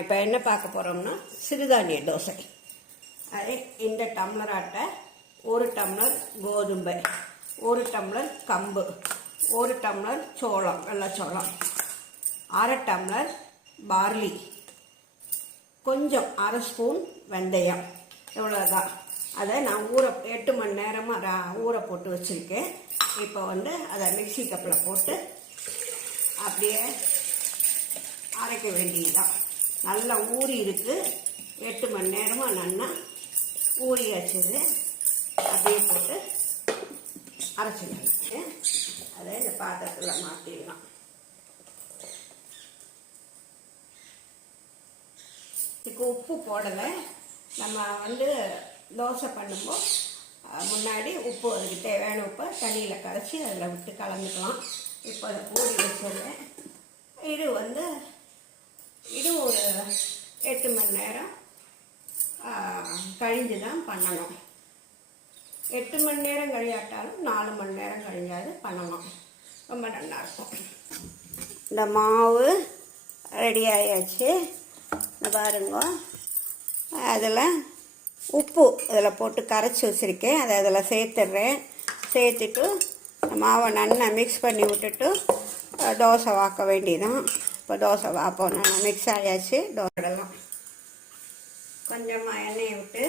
இப்போ என்ன பார்க்க போகிறோம்னா சிறுதானிய தோசை. அது இந்த டம்ளர் ஆட்டை, 1 டம்ளர் கோதுமை, 1 டம்ளர் கம்பு, 1 டம்ளர் சோளம், வெள்ளைச்சோளம், 1/2 டம்ளர் பார்லி, கொஞ்சம் 1/2 ஸ்பூன் வெந்தயம், இவ்வளோதான். அதை நான் 8 மணி நேரமாக ஊற போட்டு வச்சுருக்கேன். இப்போ அதை மிக்சி கப்பில் போட்டு அப்படியே அரைக்க வேண்டியதுதான். நல்லா ஊறி இருக்குது. 8 மணி நேரமாக நல்லா ஊறி வச்சது அப்படியே போட்டு அரைச்சிடலாம். அதை இந்த பாத்திரத்தில் மாற்றிடலாம். இதுக்கு உப்பு போடலை. நம்ம தோசை பண்ணும்போது முன்னாடி உப்பு, அதுக்கு தேவையான உப்பை தண்ணியில் கரைச்சி அதில் விட்டு கலந்துக்கலாம். இப்போ அதை மூடி வச்சிடுறேன். இது ஒரு 8 மணி நேரம் கழிஞ்சு தான் பண்ணணும். 8 மணி நேரம் கழியாட்டாலும் 4 மணி நேரம் கழிஞ்சாது பண்ணலாம். ரொம்ப நல்லாயிருக்கும். இந்த மாவு ரெடி ஆயாச்சு. பாருங்க, அதில் உப்பு இதில் போட்டு கரைச்சி வச்சுருக்கேன். அதை அதில் சேர்த்துடுறேன். சேர்த்துட்டு மாவை நல்லா மிக்ஸ் பண்ணி விட்டுட்டு தோசை வாக்க வேண்டியதான். இப்போ தோசை வாப்போம். நான் மிக்ஸ் ஆயாச்சு. தோசைலாம் கொஞ்சமாக எண்ணெயை விட்டு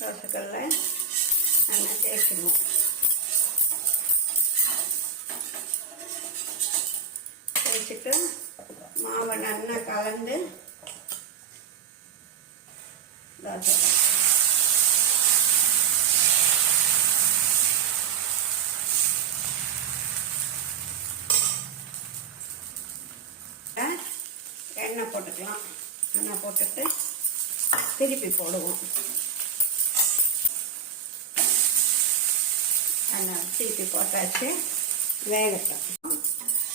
தோசைக்கல்ல நல்லா தேய்க்கணும். தேய்ச்சிட்டு மாவை நல்லா கலந்து தோசை எண்ணெய் போட்டுக்கலாம். எண்ணெய் போட்டுட்டு திருப்பி போடுவோம். எண்ணெய் திருப்பி போட்டாச்சு. வேகட்டும்.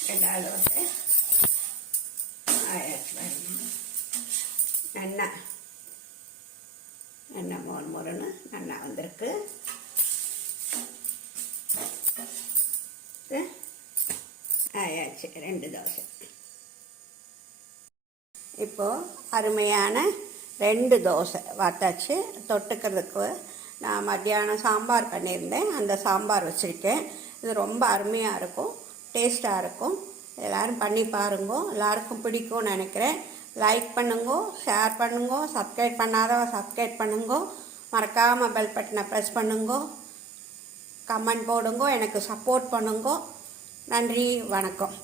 2வது தோசை ஆயாச்சு. எண்ணெய் மொறுன்னு நல்லா வந்திருக்கு. ஆயாச்சு 2 தோசை. இப்போது அருமையான 2 தோசை வாத்தாச்சு. தொட்டுக்கிறதுக்கு நான் மத்தியானம் சாம்பார் பண்ணியிருந்தேன். அந்த சாம்பார் வச்சுருக்கேன். இது ரொம்ப அருமையாக இருக்கும், டேஸ்ட்டாக இருக்கும். எல்லோரும் பண்ணி பாருங்க. எல்லாருக்கும் பிடிக்கும்னு நினைக்கிறேன். லைக் பண்ணுங்க, ஷேர் பண்ணுங்க, சப்ஸ்கிரைப் பண்ணாதவங்க சப்ஸ்கிரைப் பண்ணுங்க. மறக்காமல் பெல் பட்டனை ப்ரெஸ் பண்ணுங்க. கமெண்ட் போடுங்க, எனக்கு சப்போர்ட் பண்ணுங்க. நன்றி, வணக்கம்.